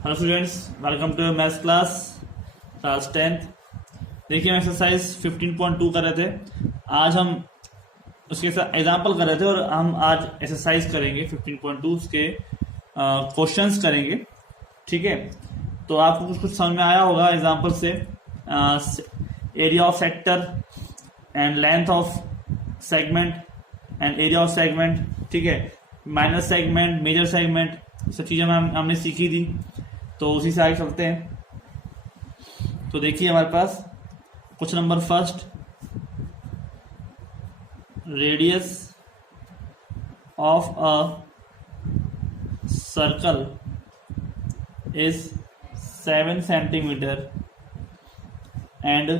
Hello students, welcome to maths class 10th। देखिए हम exercise 15.2 कर रहे थे। आज हम उसके साथ एग्जाम्पल कर रहे थे और हम आज एक्सरसाइज करेंगे 15.2 उसके क्वेश्चंस करेंगे। ठीक है, तो आपको कुछ कुछ समझ में आया होगा एग्जाम्पल से। Area of sector and length of segment and area of segment. ठीक है, माइनर सेगमेंट, मेजर सेगमेंट, सब चीज़ें हमने सीखी थी। तो उसी से आगे चलते हैं। तो देखिए हमारे पास question number first, radius of a circle is 7 centimetre and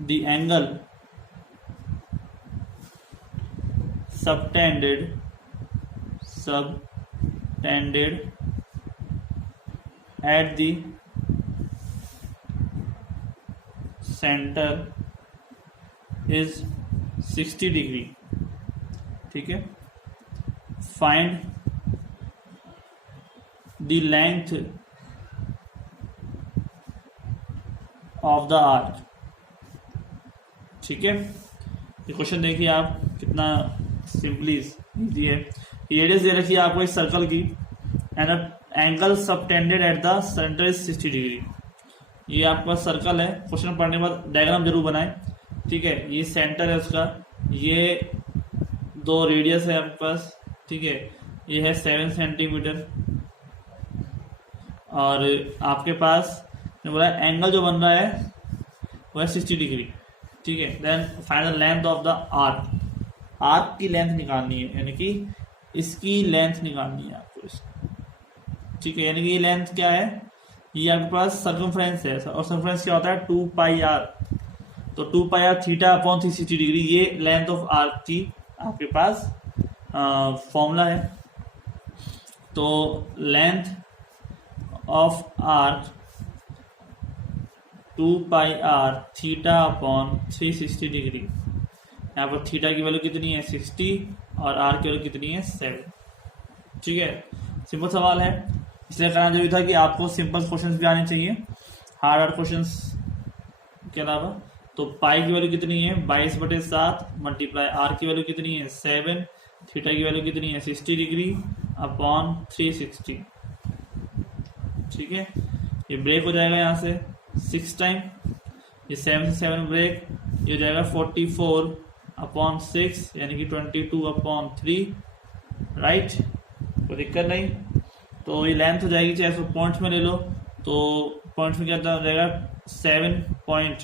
the angle subtended at the center is 60 degree। ठीक है, find the length of the arc। ठीक है, ये क्वेश्चन देखिए आप, कितना सिंपली इजी है। रेडियस दे रखी है आपको इस सर्कल की and angle subtended at the centre is 60 degree. ये आपका सर्कल है। क्वेश्चन पढ़ने के बाद डायग्राम जरूर बनाएं। ठीक है, ये सेंटर है उसका, ये दो रेडियस है आपके पास। ठीक है, ये है 7 सेंटीमीटर और आपके पास बोला एंगल जो बन रहा है वो है 60 डिग्री। ठीक है, then find the length of the arc. Arc की लेंथ निकालनी है, यानी कि इसकी लेंथ निकालनी है आपको इसकी। ठीक है, यानी कि ये लेंथ क्या है, ये आपके पास सर्कमफ्रेंस है और सर्कमफ्रेंस क्या होता है 2 पाई आर। तो 2 pi R theta upon 360 degree, ये लेंथ ऑफ आर्क की आपके पास फॉर्मूला है। तो length of arc 2 pi R theta upon 360 degree. यहाँ पर थीटा की वैल्यू कितनी है 60 और आर की वैल्यू कितनी है 7। ठीक है, सिंपल सवाल है, इसलिए करना जरूरी था कि आपको सिंपल क्वेश्चंस भी आने चाहिए, हार्ड क्वेश्चंस के अलावा। तो पाई की वैल्यू कितनी है 22/7 मल्टीप्लाई आर की वैल्यू कितनी है 7, थीटा की वैल्यू कितनी है 60 डिग्री अपॉन 360। ठीक है, ये ब्रेक हो जाएगा यहाँ से 6 टाइम, ये 7 से 7 ब्रेक, ये हो जाएगा 44 अपॉन 6 यानी कि 22 अपॉन 3। राइट, कोई दिक्कत नहीं। तो ये लेंथ हो जाएगी, चाहे इसको पॉइंट्स में ले लो तो पॉइंट्स में क्या हो जाएगा 7 पॉइंट।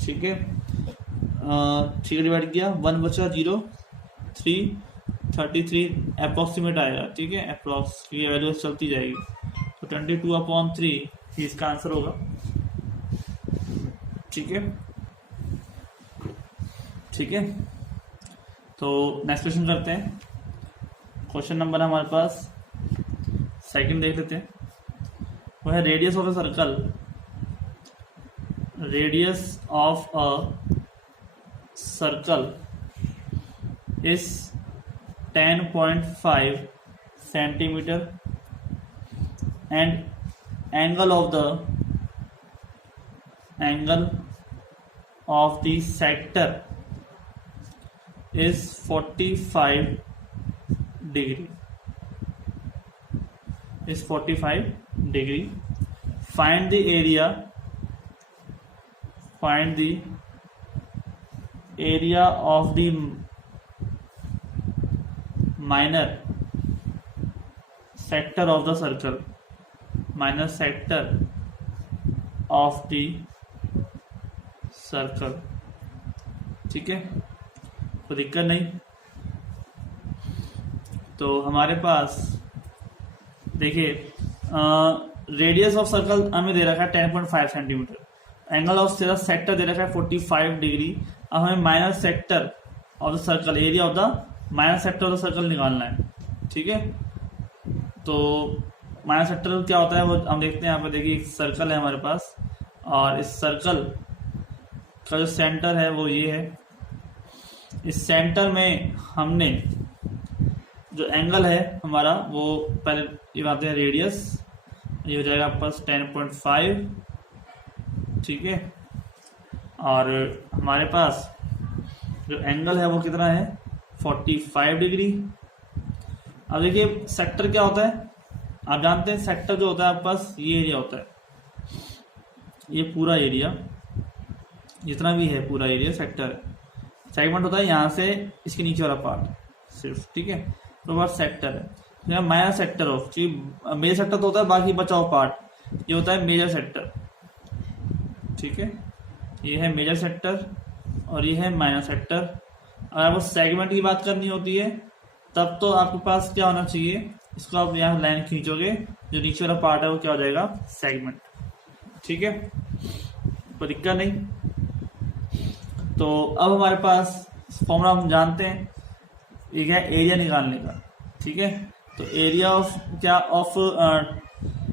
ठीक है, 3 डिवाइड किया 1 बचा 0, 3 33 अप्रोक्सीमेट आएगा। ठीक है, अप्रोक्स की वैल्यू चलती जाएगी। तो 22 अपॉन 3 इसका आंसर होगा। ठीक है, ठीक है, तो नेक्स्ट क्वेश्चन करते हैं। क्वेश्चन नंबर हमारे पास सेकंड देख लेते हैं। वो है radius of a circle. Radius of a circle is 10.5 centimetre and angle of the sector is 45 degree, is 45 degree। find the area of the minor sector of the circle, minor sector of the circle। ठीक है, तो दिक्कत नहीं। तो हमारे पास देखिए radius of circle हमें दे रखा है 10.5 सेंटीमीटर, एंगल ऑफ सेक्टर दे रखा है 45 डिग्री। अब हमें minor sector of the circle, area of the minor sector of the circle निकालना है। ठीक है, तो माइनर सेक्टर क्या होता है वो हम देखते हैं। यहाँ पर देखिए एक सर्कल है हमारे पास और इस सर्कल का जो सेंटर है वो ये है। इस सेंटर में हमने जो एंगल है हमारा वो पहले ये बात है रेडियस ये हो जाएगा आपके पास 10.5, ठीक है। और हमारे पास जो एंगल है वो कितना है 45 डिग्री। अब देखिए सेक्टर क्या होता है, आप जानते हैं सेक्टर जो होता है आपके पास ये एरिया होता है, ये पूरा एरिया जितना भी है पूरा एरिया सेक्टर है। सेगमेंट होता है यहाँ से इसके नीचे वाला पार्ट सिर्फ, ठीक है। तो बात सेक्टर है, minor sector of, major sector तो होता है बाकी बचा हुआ पार्ट, ये होता है मेजर सेक्टर, ठीक है। ये है मेजर सेक्टर और ये है माइनर सेक्टर। अगर आपको सेगमेंट की बात करनी होती है तब तो आपके पास क्या होना चाहिए, इसको आप यहाँ लाइन खींचोगे, जो नीचे वाला पार्ट है वो क्या हो जाएगा सेगमेंट, ठीक है, कोई दिक्कत नहीं। तो अब हमारे पास फॉर्मूला हम जानते हैं, एक है एरिया निकालने का, ठीक है। तो एरिया ऑफ क्या ऑफ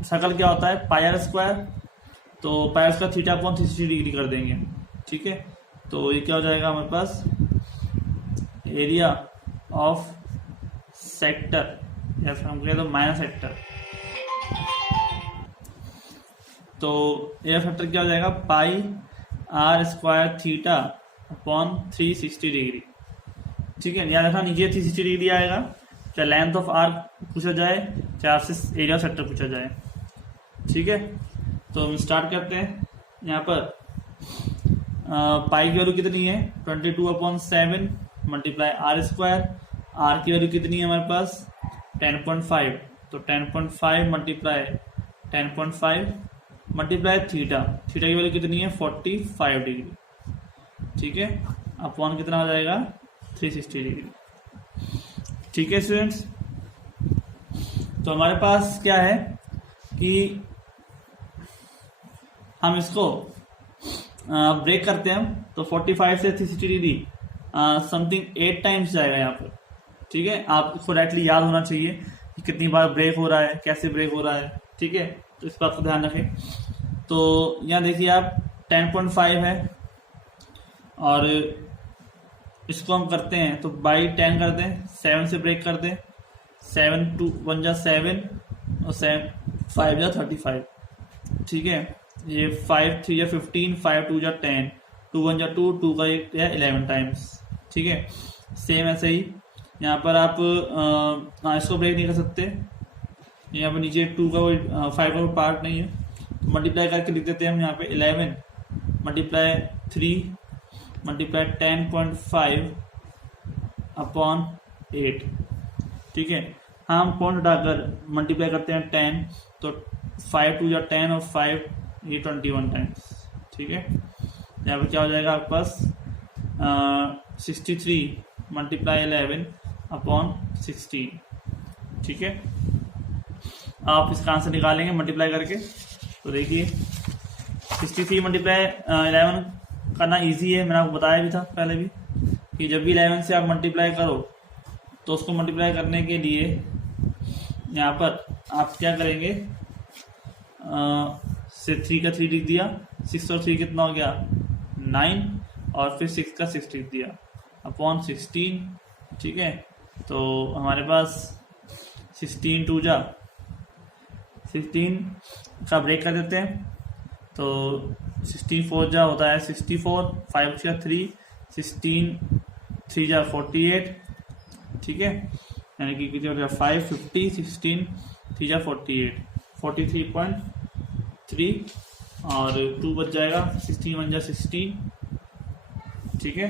सर्कल क्या होता है पाई आर स्क्वायर, तो pi r square theta upon 360 degree कर देंगे, ठीक है। तो ये क्या हो जाएगा हमारे पास एरिया ऑफ सेक्टर, या फिर हम कहें तो माइनर सेक्टर। तो एरिया फैक्टर क्या हो जाएगा pi r square theta upon 360 degree, ठीक है। याद रखना नीचे 360 डिग्री आएगा, चाहे लेंथ ऑफ आर पूछा जाए चाहे आपसे एरिया सेक्टर पूछा जाए, ठीक है। तो हम स्टार्ट करते हैं। यहाँ पर पाई की वैल्यू कितनी है 22/7 मल्टीप्लाई आर स्क्वायर, आर की वैल्यू कितनी है हमारे पास 10.5, तो 10.5 मल्टीप्लाई 10.5 मल्टीप्लाई थीटा, थीटा की वैल्यू कितनी है 45 डिग्री, ठीक है। अपॉन कितना हो जाएगा 360 डिग्री, ठीक है स्टूडेंट्स। तो हमारे पास क्या है कि हम इसको ब्रेक करते हैं, तो 45 से 360 डिग्री समथिंग 8 टाइम्स जाएगा यहाँ पर, ठीक है। आपको डायरेक्टली याद होना चाहिए कि कितनी बार ब्रेक हो रहा है, कैसे ब्रेक हो रहा है, ठीक है। तो इस बात को ध्यान रखें। तो यहाँ देखिए आप 10.5 है और इसको हम करते हैं तो बाई 10 कर दें, 7 से ब्रेक कर दें, 7 2 1 जा 7 और 7 5 जा 35, ठीक है। ये 5 3 जा 15, 5 2 जा 10, 2 1 जा 2, 2 का 1 या 11 टाइम्स, ठीक है। सेम ऐसे ही यहाँ पर आप इसको ब्रेक नहीं कर सकते, यहाँ पर नीचे 2 का कोई 5 का कोई पार्ट नहीं है, तो मल्टीप्लाई करके लिख देते हैं हम यहाँ पे 11 मल्टीप्लाई 3 मल्टीप्लाई 10.5 अपॉन 8, ठीक है। हम पॉइंट हटाकर मल्टीप्लाई करते हैं 10, तो 5 2 या 10 और 5 ये 21 टाइम्स, ठीक है। यहाँ पर क्या हो जाएगा आपके पास 63 मल्टीप्लाई 11 अपॉन 16, ठीक है। आप इसका आंसर निकालेंगे मल्टीप्लाई करके, तो देखिए 63 मल्टीप्लाई 11 करना इजी है, मैंने आपको बताया भी था पहले भी कि जब भी 11 से आप मल्टीप्लाई करो तो उसको मल्टीप्लाई करने के लिए यहाँ पर आप क्या करेंगे, से 3 का 3 लिख दिया, 6 और 3 कितना हो गया 9, और फिर 6 का 6 लिख दिया अपॉन 16, ठीक है। तो हमारे पास 16 2 जा 16 का ब्रेक कर देते हैं, तो 16 4 जा होता है 64, 5 जा 3, 16 3 जा 48, ठीक है। यानी कि कितने हो गया 5 50, 16 3 जा 48, 43.3 और 2 बच जाएगा 16 1 जा 16, ठीक है।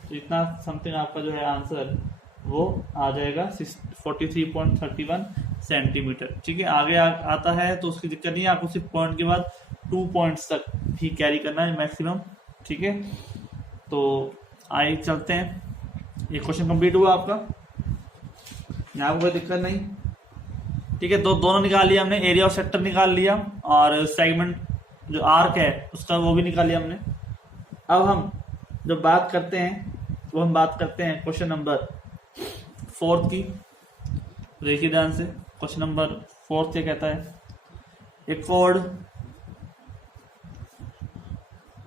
तो इतना समथिंग आपका जो है आंसर वो आ जाएगा 43.31 सेंटीमीटर, ठीक है। आगे आता है तो उसकी दिक्कत नहीं है, आपको सिर्फ पॉइंट के बाद 2 पॉइंट्स तक ही कैरी करना है मैक्सिमम, ठीक है। तो आइए चलते हैं, ये क्वेश्चन कंप्लीट हुआ आपका, यहाँ कोई दिक्कत नहीं, ठीक है। दोनों निकाल लिया हमने, एरिया ऑफ सेक्टर निकाल लिया और सेगमेंट जो आर्क है उसका वो भी निकाल लिया हमने। अब हम जब बात करते हैं वो हम बात करते हैं क्वेश्चन नंबर 4 की। देखिए ध्यान से, क्वेश्चन नंबर 4 क्या कहता है, ए chord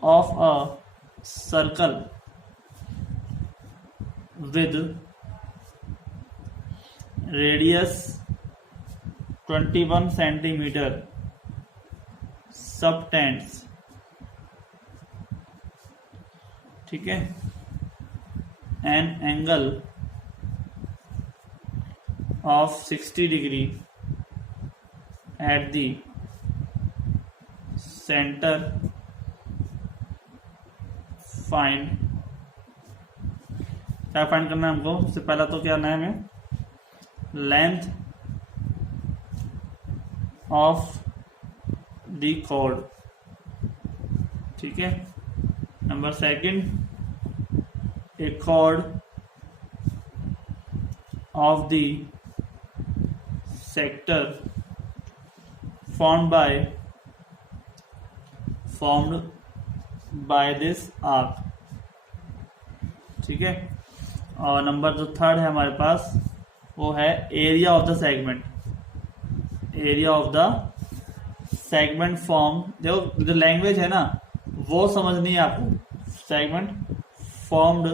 of a circle with radius 21 centimeter subtends, ठीक है, an angle of 60 degree at the centre, find. क्या फाइंड करना है हमको? सबसे पहला तो क्या करना है हमें? लेंथ ऑफ द कॉर्ड, ठीक है। Number second, a chord of the sector formed by this arc, ठीक है। और नंबर जो थर्ड है हमारे पास वो है area of the segment, area of the segment form. देखो जो लैंग्वेज है ना वो समझनी है आपको। सेगमेंट फॉर्म्ड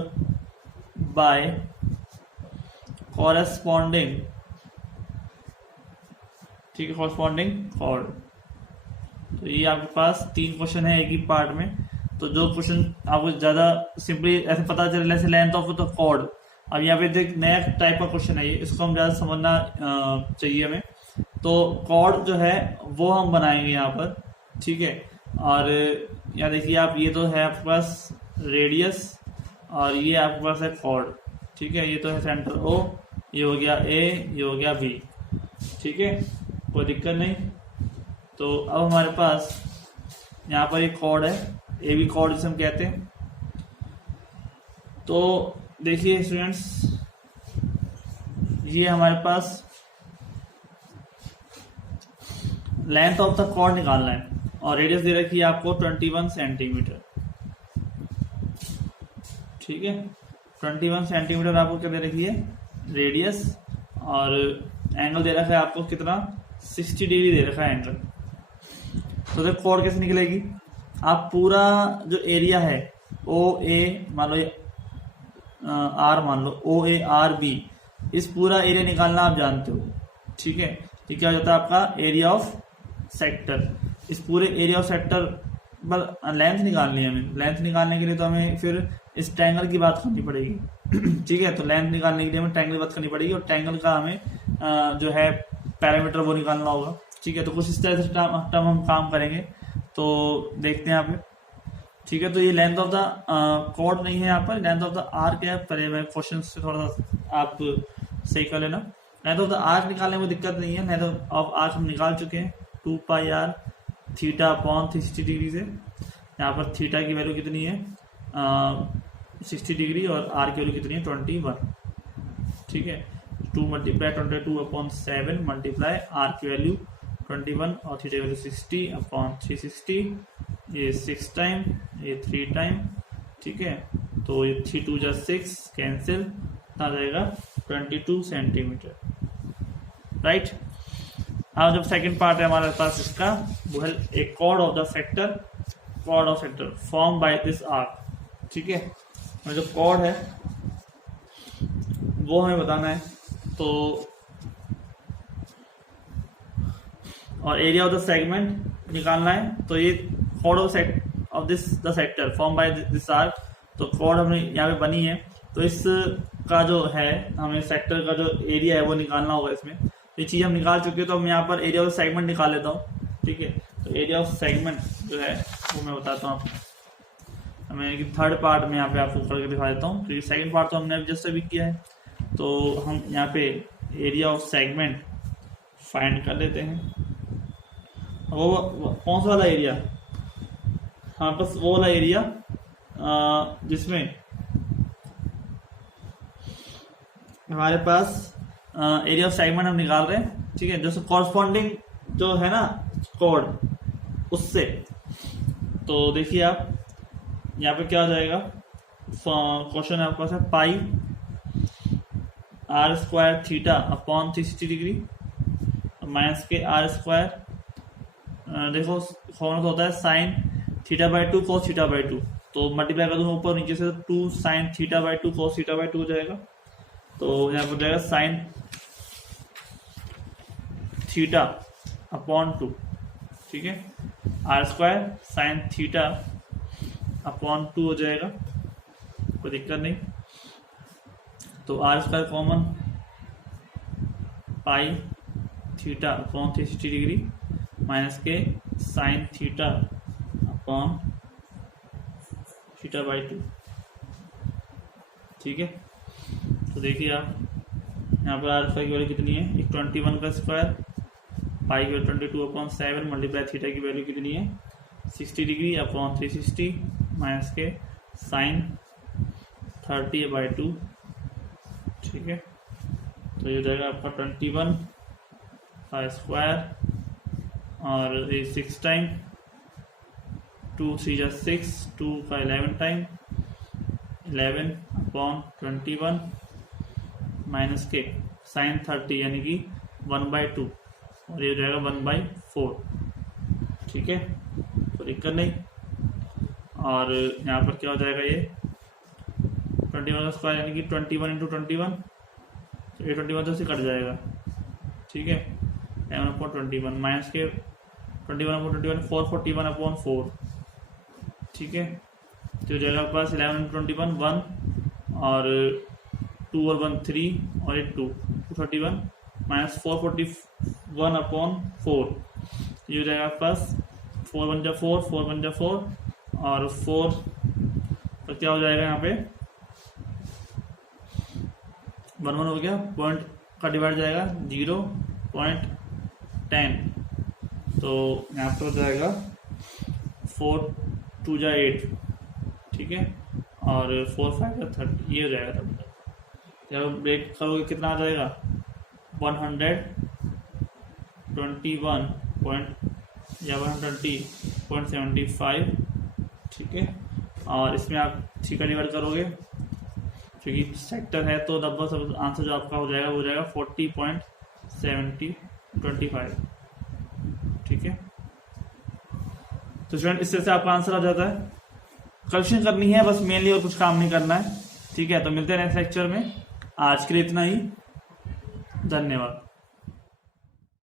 बाय कॉरेस्पॉन्डिंग, ठीक है, कॉरेस्पॉन्डिंग कॉर्ड। तो ये आपके पास 3 क्वेश्चन है एक ही पार्ट में। तो जो क्वेश्चन आपको ज्यादा सिंपली ऐसे पता चले, जैसे लेंथ ऑफ द कॉर्ड। अब यहाँ पे देख नया टाइप का क्वेश्चन है ये, इसको हम ज्यादा समझना चाहिए हमें। तो कॉर्ड जो है वो हम बनाएंगे यहाँ पर, ठीक है। और यहाँ देखिए आप, ये तो है आपके पास रेडियस और ये आपके पास है कॉर्ड, ठीक है। ये तो है सेंटर ओ, ये हो गया ए, ये हो गया बी, ठीक है, कोई दिक्कत नहीं। तो अब हमारे पास यहाँ पर एक कॉर्ड है, ए बी कॉर्ड जिसे हम कहते हैं। तो देखिए स्टूडेंट्स, ये हमारे पास लेंथ ऑफ द कॉर्ड निकालना है और रेडियस दे रखी है आपको 21 सेंटीमीटर, ठीक है। 21 सेंटीमीटर आपको क्या दे रखी है? रेडियस। और एंगल दे रखा है आपको कितना? 60 डिग्री दे रखा है एंगल। तो देखो कॉर्ड कैसे निकलेगी? आप पूरा जो एरिया है ओ ए मान लो, आर मान लो, ओ ए आर बी, इस पूरा एरिया निकालना आप जानते हो, ठीक है। ये क्या हो जाता है आपका? Area of sector. इस पूरे एरिया ऑफ सेक्टर पर लेंथ निकालनी है हमें। लेंथ निकालने के लिए तो हमें फिर इस ट्रायंगल की बात करनी पड़ेगी, ठीक है। तो लेंथ निकालने के लिए हमें ट्रायंगल की बात करनी पड़ेगी और ट्रायंगल का हमें जो है पैरामीटर वो निकालना होगा, ठीक है। तो कुछ इस तरह से टर्म हम काम करेंगे। तो देखते हैं यहाँ पे, ठीक है। तो ये लेंथ ऑफ द कॉर्ड नहीं है यहाँ पर, लेंथ ऑफ द आर्क है। पहले मैं क्वेश्चन से थोड़ा सा आप सही कर लेना। लेंथ ऑफ द आर्क निकालने में दिक्कत नहीं है। लेंथ ऑफ आर्क हम निकाल चुके हैं 2 pi R theta upon 360 degree से। यहाँ पर थीटा की वैल्यू कितनी है? 60 डिग्री और आर की वैल्यू कितनी है? 21, ठीक है। 2 मल्टीप्लाई 22 अपॉन 7 मल्टीप्लाई आर की वैल्यू 21 और थीटा की वैल्यू 60 अपॉन 360, ये 6 टाइम, ये 3 टाइम, ठीक है। तो ये 3 2 जा 6 कैंसिल, आ जाएगा 22 सेंटीमीटर, राइट। अब जब सेकंड पार्ट है हमारे पास इसका, वो है एक chord of the sector, chord of sector form by this arc, ठीक है। और जो कॉर्ड है वो हमें बताना है। तो और एरिया ऑफ द सेगमेंट निकालना है। तो ये chord of this the sector form by this arc, तो कॉर्ड हमने यहाँ पे बनी है। तो इसका जो है हमें सेक्टर का जो एरिया है वो निकालना होगा इसमें। ये चीज़ हम निकाल चुके हैं। तो हम यहाँ पर एरिया ऑफ सेगमेंट निकाल लेता हूँ, ठीक है। तो एरिया ऑफ सेगमेंट जो है वो मैं बताता हूँ आपको। मैं थर्ड पार्ट में यहाँ पे आपको करके दिखा देता हूँ, क्योंकि सेकंड पार्ट तो हमने अभी जस्ट अभी किया है। तो हम यहाँ पे एरिया ऑफ सेगमेंट फाइंड कर लेते हैं। वो कौन सा वाला एरिया? हाँ, बस वो वाला एरिया जिसमें हमारे पास एरिया ऑफ सेगमेंट हम निकाल रहे हैं, ठीक है। जो कॉरस्पॉन्डिंग जो है ना कॉर्ड उससे। तो देखिए आप यहाँ पे क्या हो जाएगा? क्वेश्चन आपके पास है pi r square theta upon 360 degree minus के आर स्क्वायर, देखो फॉर्मूला तो होता है sine theta by 2 cos theta by 2। तो मल्टीप्लाई कर दूंगा ऊपर नीचे से, 2 sine theta by 2 cos theta by 2 हो जाएगा। तो यहाँ पर जाएगा साइन थीटा अपॉन 2, ठीक है। R square sine theta upon 2 हो जाएगा, कोई दिक्कत नहीं। तो r square common, pi theta upon 360 degree minus के sine theta upon theta by 2, ठीक है। तो देखिए आप यहाँ पर आर स्क्वायर की वैल्यू कितनी है, 21 का स्क्वायर, पाई की वैल्यू 22/7 मल्टीप्लाई थीटा की वैल्यू कितनी है 60 डिग्री अपॉन 360 माइनस के साइन 30/2, ठीक है। तो ये हो जाएगा आपका 21 का स्क्वायर और ये 6 टाइम, 2 3 जा 6, 2 का 11 टाइम, 11/21 माइनस के साइन 30 यानी कि 1/2 और ये हो जाएगा 1/4, ठीक है, तो दिक्कत नहीं। और यहाँ पर क्या हो जाएगा, ये 21 का स्क्वायर यानी कि 21 × 21, तो ये 21 तो से कट जाएगा, ठीक है। 11/21 माइनस के 21/21 441/4, ठीक है। तो हो जाएगा पास 11 × 21 1 और 2 और 1 3 और 2 231 माइनस 441/4, ये हो जाएगा आपके पास 4 1 जा 4 4 1 जा 4 और 4, तो क्या हो जाएगा यहाँ पे 1 1 हो गया, पॉइंट का डिवाइड जाएगा 0.10, तो यहाँ पे हो जाएगा 4 2 जा 8, ठीक है, और 4 5 जा 30, ये हो जाएगा। जब ब्रेक करोगे कितना आ जाएगा 120.75, ठीक है। और इसमें आप थीटा डिवाइड करोगे क्योंकि सेक्टर है, तो नंबर सब आंसर जो आपका हो जाएगा वो हो जाएगा 40.7025, ठीक है। तो स्टूडेंट इस तरह से आपका आंसर आ जाता है। करेक्शन करनी है बस मेनली, और कुछ काम नहीं करना है, ठीक है। तो मिलते हैं नेक्स्ट लेक्चर में, आज के लिए इतना ही, धन्यवाद।